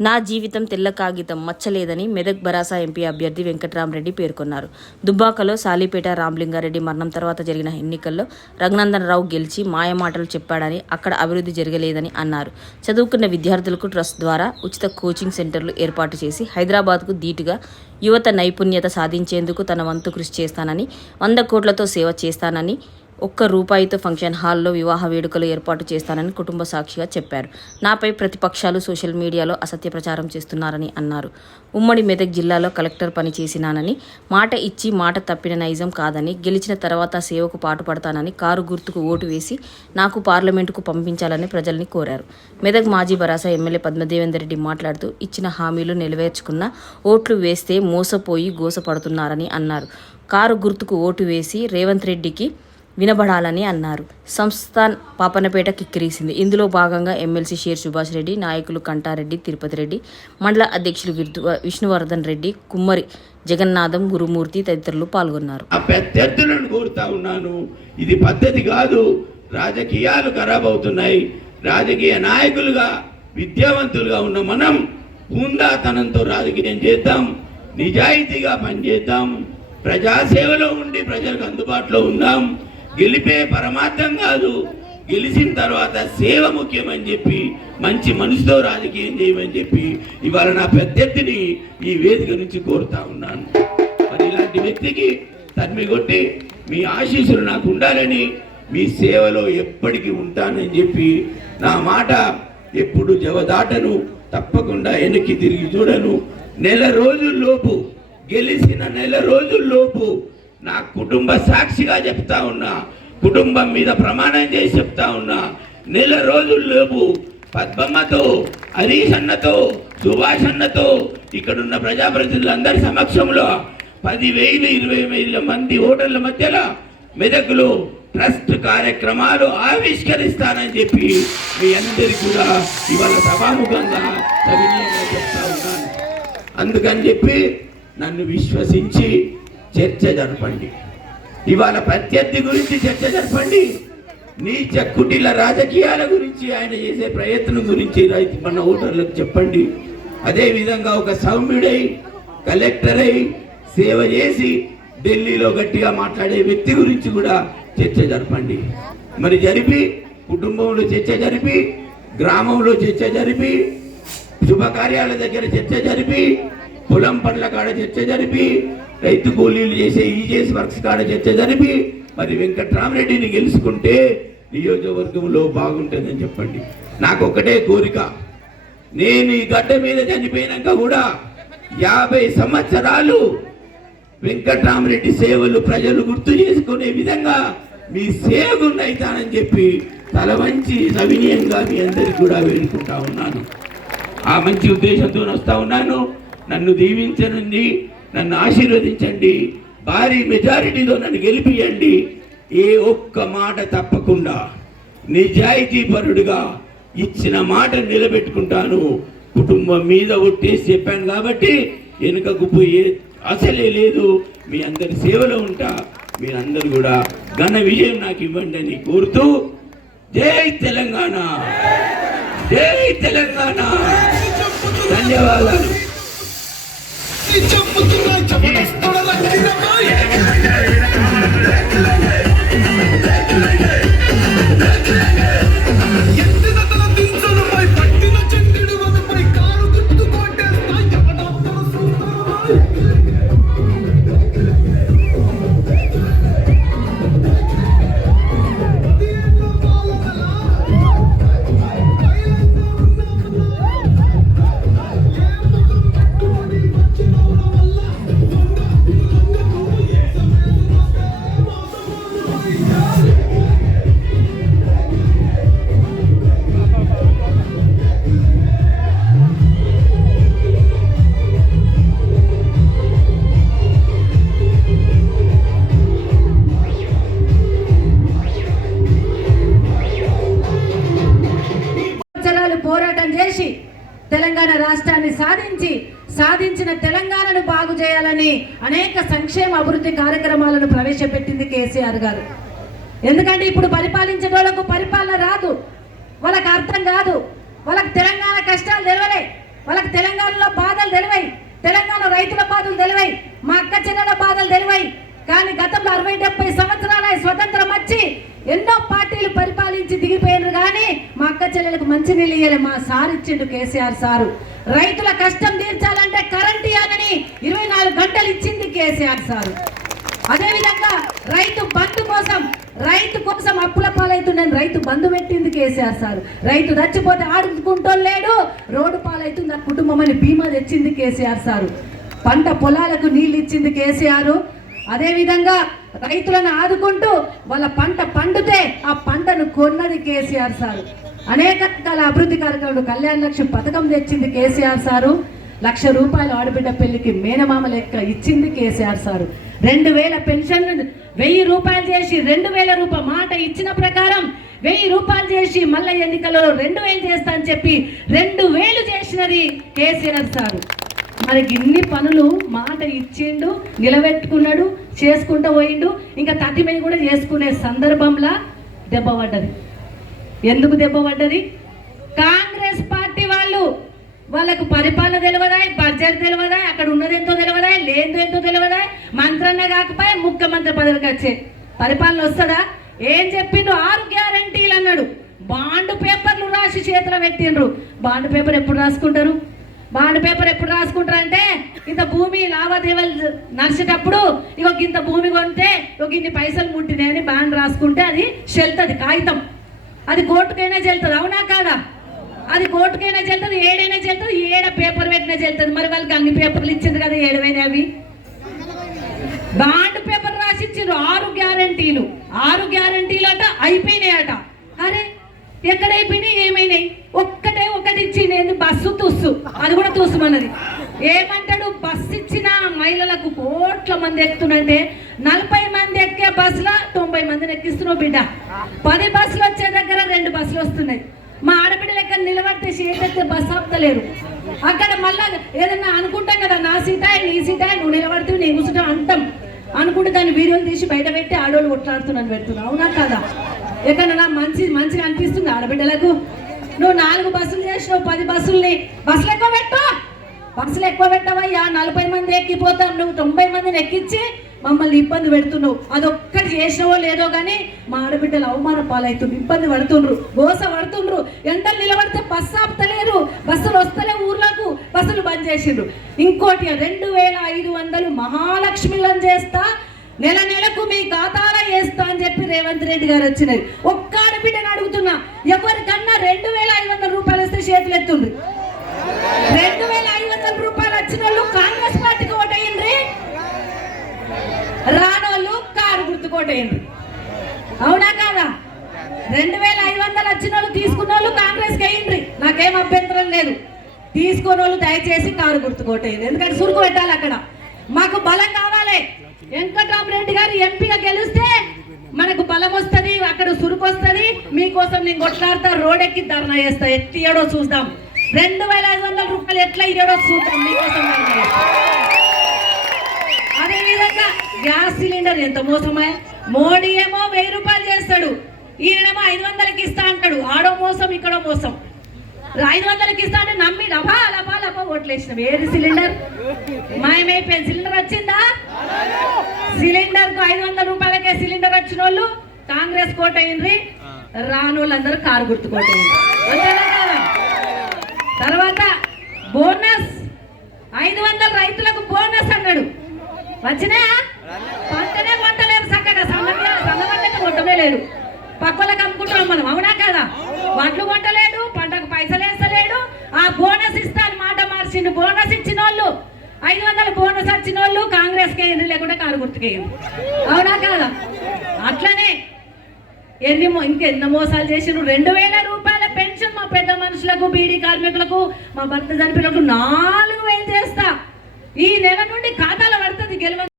నా జీవితం తెల్ల కాగితం మచ్చలేదని మెదక్ బరాసా ఎంపీ అభ్యర్థి వెంకట్రామరెడ్డి పేర్కొన్నారు. దుబ్బాకలో సాలిపేట రామలింగారెడ్డి మరణం తర్వాత జరిగిన ఎన్నికల్లో రఘునందనరావు గెలిచి మాయమాటలు చెప్పాడని అక్కడ అభివృద్ధి జరగలేదని అన్నారు. చదువుకున్న విద్యార్థులకు ట్రస్ట్ ద్వారా ఉచిత కోచింగ్ సెంటర్లు ఏర్పాటు చేసి హైదరాబాద్కు ధీటుగా యువత నైపుణ్యత సాధించేందుకు తన వంతు కృషి చేస్తానని వంద కోట్లతో సేవ చేస్తానని ఒక్క రూపాయితో ఫంక్షన్ హాల్లో వివాహ వేడుకలు ఏర్పాటు చేస్తానని కుటుంబ సాక్షిగా చెప్పారు. నాపై ప్రతిపక్షాలు సోషల్ మీడియాలో అసత్య ప్రచారం చేస్తున్నారని అన్నారు. ఉమ్మడి మెదక్ జిల్లాలో కలెక్టర్ పని చేసినానని మాట ఇచ్చి మాట తప్పిన నైజం కాదని గెలిచిన తర్వాత సేవకు పాటుపడతానని కారు గుర్తుకు ఓటు వేసి నాకు పార్లమెంటుకు పంపించాలని ప్రజల్ని కోరారు. మెదక్ మాజీ భరాసా ఎమ్మెల్యే పద్మదేవేందర్ రెడ్డి మాట్లాడుతూ ఇచ్చిన హామీలు నెరవేర్చుకున్న ఓట్లు వేస్తే మోసపోయి గోసపడుతున్నారని అన్నారు. కారు గుర్తుకు ఓటు వేసి రేవంత్ రెడ్డికి వినబడాలని అన్నారు. సంస్థాన్ పాపనపేట కిక్కిరీసింది ఇందులో భాగంగా ఎమ్మెల్సీ షేర్ సుభాష్ రెడ్డి నాయకులు కంటారెడ్డి తిరుపతి రెడ్డి మండల అధ్యక్షులు విష్ణువర్ధన్ రెడ్డి కుమ్మరి జగన్నాథం గురుమూర్తి తదితరులు పాల్గొన్నారు. ఆ ప్రత్యర్థులను కోరుతా ఉన్నాను. ఇది పద్ధతి కాదు. రాజకీయాలు ఖరాబ్ అవుతున్నాయి. రాజకీయ నాయకులుగా విద్యావంతులుగా ఉన్న మనం హుందాతనంతో రాజకీయం చేద్దాం. నిజాయితీగా పనిచేద్దాం. ప్రజాసేవలో ఉండి ప్రజలకు అందుబాటులో ఉందాం. గెలిపే పరమార్థం కాదు. గెలిచిన తర్వాత సేవ ముఖ్యమని చెప్పి మంచి మనిషితో రాజకీయం చేయమని చెప్పి ఇవాళ నా ప్రత్యర్థిని ఈ వేదిక నుంచి కోరుతా ఉన్నాను. మరి ఇలాంటి వ్యక్తికి తన్మి కొట్టి మీ ఆశీస్సులు నాకు ఉండాలని మీ సేవలో ఎప్పటికీ ఉంటానని చెప్పి నా మాట ఎప్పుడు జవదాటను తప్పకుండా వెనక్కి తిరిగి చూడను. నెల రోజుల్లోపు గెలిచిన నెల రోజుల్లోపు నా కుటుంబ సాక్షిగా చెప్తా ఉన్నా కుటుంబం మీద ప్రమాణం చేసి చెప్తా ఉన్నా నెల రోజుల్లోపు పద్మమ్మతో హరీష్ అన్నతో సుభాష్ అన్నతో ఇక్కడున్న ప్రజాప్రతినిధులందరి సమక్షంలో పదివేలు ఇరవై వేల మంది ఓటర్ల మధ్యలో మెదకులు ట్రస్ట్ కార్యక్రమాలు ఆవిష్కరిస్తానని చెప్పి మీ అందరికీ కూడా ఇవాళ సభాముఖంగా సవినీయంగా చెప్తా ఉన్నాను. అందుకని చెప్పి నన్ను విశ్వసించి చర్చ జరపండి. ఇవాళ ప్రత్యర్థి గురించి చర్చ జరపండి. నీచ కుటిల రాజకీయాల గురించి ఆయన చేసే ప్రయత్నం గురించి రైతు మన ఓటర్లకు చెప్పండి. అదేవిధంగా ఒక సౌమ్యుడై కలెక్టర్ అయి సేవ చేసి ఢిల్లీలో గట్టిగా మాట్లాడే వ్యక్తి గురించి కూడా చర్చ జరపండి. మరి జరిపి కుటుంబంలో చర్చ జరిపి గ్రామంలో చర్చ జరిపి శుభకార్యాల దగ్గర చర్చ జరిపి పొలం పనుల కాడ చర్చ జరిపి రైతు కూలీలు చేసే ఈ చేసి వర్క్స్ కాడ చర్చ జరిపి మరి వెంకట్రామరెడ్డిని గెలుచుకుంటే నియోజకవర్గంలో బాగుంటుందని చెప్పండి. నాకు ఒకటే కోరిక. నేను ఈ గడ్డ మీద చనిపోయినాక కూడా యాభై సంవత్సరాలు వెంకట్రామరెడ్డి సేవలు ప్రజలు గుర్తు చేసుకునే విధంగా మీ సేవకున్నైతానని చెప్పి తల వంచి సవినీయంగా మీ అందరికి కూడా వేడుకుంటా ఉన్నాను. ఆ మంచి ఉద్దేశంతో వస్తా ఉన్నాను. నన్ను దీవించనుంది నన్ను ఆశీర్వదించండి. భారీ మెజారిటీతో నన్ను గెలిపియండి. ఏ ఒక్క మాట తప్పకుండా నిజాయితీ పరుడుగా ఇచ్చిన మాట నిలబెట్టుకుంటాను. కుటుంబం మీద ఒట్టేసి చెప్పాను కాబట్టి వెనుకకు పోయే అసలే లేదు. మీ అందరి సేవలో ఉంటా. మీరందరూ కూడా ఘన విజయం నాకు ఇవ్వండి అని కోరుతూ జై తెలంగాణ. జై తెలంగాణ. ధన్యవాదాలు. చెప్పుతున్నాయి చెప్పడం సాధించిన తెలంగాణను బాగు చేయాలని అనేక సంక్షేమ అభివృద్ధి కార్యక్రమాలను ప్రవేశపెట్టింది కేసీఆర్ గారు. ఎందుకంటే ఇప్పుడు పరిపాలించే వాళ్ళకు పరిపాలన రాదు. వాళ్ళకి అర్థం కాదు. వాళ్ళకి తెలంగాణ కష్టాలు తెలవలే. వాళ్ళకి తెలంగాణలో బాధలు తెలివై. తెలంగాణ రైతుల బాధలు తెలివై. మా అక్క చెల్లెల బాధలు తెలివై. కానీ గతంలో అరవై డెబ్బై సంవత్సరాల స్వతంత్రం వచ్చి ఎన్నో పార్టీలు పరిపాలించి దిగిపోయినారు. కానీ అక్క చెల్లెలకు మంచి నీళ్ళు మా సార్ ఇచ్చిండు కేసీఆర్ సారు. రైతుల కష్టం తీర్చాలంటే కరెంట్ ఇవ్వాలని ఇరవై నాలుగు గంటలు ఇచ్చింది కేసీఆర్ సారు. అదేవిధంగా రైతు బంధు కోసం రైతు కోసం అప్పుల పాలవుతుండని రైతు బంధు పెట్టింది కేసీఆర్ సార్. రైతు చచ్చిపోతే ఆడుకుంటూ లేడు రోడ్డు పాలవుతుంది ఆ కుటుంబం అని బీమా తెచ్చింది కేసీఆర్ సారు. పంట పొలాలకు నీళ్ళు ఇచ్చింది కేసీఆర్. అదేవిధంగా రైతులను ఆదుకుంటూ వాళ్ళ పంట పండితే ఆ పంటను కొన్నది కేసీఆర్ సారు. అనేక రకాల అభివృద్ధి కార్యక్రమాలు కళ్యాణ లక్ష్యం పథకం తెచ్చింది కేసీఆర్ సారు. లక్ష రూపాయలు ఆడబిడ్డ పెళ్ళికి మేనమామ లెక్క ఇచ్చింది కేసీఆర్ సారు. రెండు వేల పెన్షన్లు వెయ్యి రూపాయలు చేసి రెండు వేల రూపాయ మాట ఇచ్చిన ప్రకారం వెయ్యి రూపాయలు చేసి మళ్ళీ ఎన్నికలలో రెండు వేలు చేస్తా అని చెప్పి రెండు వేలు చేసినది కేసీఆర్ సారు. మరి ఇన్ని పనులు మాట ఇచ్చిండు నిలబెట్టుకున్నాడు చేసుకుంటూ పోయిండు. ఇంకా తతిమై కూడా చేసుకునే సందర్భంలో దెబ్బ పడ్డది. ఎందుకు దెబ్బ పడ్డది? కాంగ్రెస్ పార్టీ వాళ్ళు వాళ్ళకు పరిపాలన తెలియదా బడ్జెట్ తెలియదా అక్కడ ఉన్నదెంతో తెలియదా లేనిదెంతో తెలియదా మంత్రన్న కాకపోయి ముఖ్యమంత్రి పదవికి వచ్చే పరిపాలన వస్తుందా? ఏం చెప్పిండు? ఆరు గ్యారంటీలు అన్నాడు. బాండ్ పేపర్లు రాసి చేతిలో పెట్టిండ్రు. బాండ్ పేపర్ ఎప్పుడు రాసుకుంటారు? బాండ్ పేపర్ ఎప్పుడు రాసుకుంటారు అంటే ఇంత భూమి లావాదేవీలు నడిచేటప్పుడు ఇక ఇంత భూమి కొంటే ఒక ఇన్ని పైసలు ముట్టినాయని బాండ్ రాసుకుంటే అది చెల్తుంది కాగితం. అది కోర్టుకైనా చెల్తుంది అవునా కాదా? అది కోర్టుకైనా చెల్తుంది ఏడైనా చెల్తుంది ఏడ పేపర్ పెట్టినా చెల్తుంది మరి వాళ్ళకి అన్ని పేపర్లు ఇచ్చింది కదా ఏడవైనా అవి? బాండ్ పేపర్ రాసి ఆరు గ్యారంటీలు. ఆరు గ్యారంటీలు అట అయిపోయినాయట. అరే ఎక్కడ అయిపోయినాయి? ఏమైనాయి? ఒక్కటే ఒకటి ఇచ్చింది ఏంది? బస్సు తుస్సు. అది కూడా తుస్సుమన్నది ఏమంటాడు? బస్సు ఇచ్చిన మహిళలకు కోట్ల మంది ఎక్కుతున్నంటే నలభై మంది ఎక్కే బస్సులో తొంభై మందిని ఎక్కిస్తున్నావు బిడ్డ. పది బస్సులు వచ్చే దగ్గర రెండు బస్సులు వస్తున్నాయి. మా ఆడబిడ్డలు ఎక్కడ నిలబడితే ఏదైతే బస్సు ఆపుతలేరు. అక్కడ మళ్ళా ఏదన్నా అనుకుంటాం కదా నా సీటా నీ సీటా నువ్వు నిలబడితే నేను కూర్చుంటా అంటాం. అనుకుంటే దాన్ని వీడియోలు తీసి బయట పెట్టి ఆడోళ్ళు కొట్లాడుతున్నాను పెడుతున్నా అవునా కదా? ఎక్కడన్నా మంచి మంచిగా అనిపిస్తుంది ఆడబిడ్డలకు? నువ్వు నాలుగు బస్సులు చేసినావు పది బస్సుల్ని. బస్సులు ఎక్కువ పెట్టు. బస్సులు ఎక్కువ పెట్టవయ్యా. నలభై మంది ఎక్కిపోతాం. నువ్వు తొంభై మందిని ఎక్కించి మమ్మల్ని ఇబ్బంది పెడుతున్నావు. అదొక్కటి చేసినవో లేదో కానీ మా ఆడబిడ్డలు అవమాన పాలవుతుండ్రు ఇబ్బంది పడుతుండ్రు గోస పడుతుండ్రు ఎండలు నిలబడితే బస్సు ఆపుతలేరు. బస్సులు వస్తలే ఊర్లకు. బస్సులు బంద్ చేసిండ్రు. ఇంకోటి రెండు వేల ఐదు వందలు మహాలక్ష్మిలను చేస్తా నెల నెలకు మీ ఖాతాలో వేస్తా అని చెప్పి రేవంత్ రెడ్డి గారు వచ్చినది ఒక్క ఆడబిడ్డని అడుగుతున్నా. ఎవరికన్నా రెండు వేల ఐదు వందల రూపాయలు వస్తే చేతులు ఎత్తుండ్రు రెండు వేల ఐదు వందల రూపాయలు వచ్చిన వాళ్ళు కాంగ్రెస్ పార్టీ రానోళ్ళు కారు గుర్తుకోటేయండి అవునా కాదా? రెండు వేల ఐదు వందలు వచ్చిన వాళ్ళు తీసుకున్న వాళ్ళు కాంగ్రెస్కి అయ్యిండ్రి నాకేం అభ్యంతరం లేదు. తీసుకున్న వాళ్ళు దయచేసి కారు గుర్తుకోటేయండి ఎందుకంటే సురుకు పెట్టాలి అక్కడ. మాకు బలం కావాలి. వెంకటరామరెడ్డి గారు ఎంపీగా గెలిస్తే మనకు బలం వస్తుంది అక్కడ సురుకు వస్తుంది. మీకోసం నేను కొట్లాడతా రోడ్ ఎక్కి ధర్నా చేస్తా. ఎట్టియడో చూద్దాం. రెండు వేల ఐదు వందల రూపాయలు ఎట్లా ఇయ్యడో చూద్దాం. మీకోసం గ్యాస్ సిలిండర్ ఎంత మోసమే? మోడీ ఏమో వెయ్యి రూపాయలు చేస్తాడు. ఈయనేమో ఐదు వందలకి ఇస్తా అంటాడు. ఆడో మోసం ఇక్కడో మోసం. ఐదు వందలకి ఇస్తా అంటే నమ్మి లభా లభా లభా ఓట్లేసినాం ఏది సిలిండర్. మాయమైపోయింది. సిలిండర్ వచ్చిందా? సిలిండర్కు ఐదు వందల రూపాయలకే సిలిండర్ వచ్చిన వాళ్ళు కాంగ్రెస్ కోట అయింది రానోళ్ళందరూ కారు గుర్తు తర్వాత బోనస్ ఐదు వందల రైతులకు బోనస్ అన్నాడు వచ్చినా పంటనే కొట్టలేరు చక్కగా. సన్నగా కొట్టమే లేరు లేడు పక్కలకు అమ్ముకుంటున్నాం మనం అవునా కదా? వడ్లు కొట్టలేడు పంటకు పైసలు వేస్తలేడు. ఆ బోనస్ ఇస్తాను మాట మార్చిండు. బోనస్ ఇచ్చిన వాళ్ళు ఐదు వందల బోనస్ వచ్చిన వాళ్ళు కాంగ్రెస్ కేంద్ర లేకుండా కారు గుర్తుకేయం అవునా కాదా? అట్లనే ఎన్ని ఇంకెన్న మోసాలు చేసిండ్రు? రెండు వేల రూపాయల పెన్షన్ మా పెద్ద మనుషులకు బీడీ కార్మికులకు మా భర్త చనిపోయినకు నాలుగు వేలు చేస్తా. ఈ నెల నుండి ఖాతాలో పడుతుంది. ಗೆಲುವನ್ನು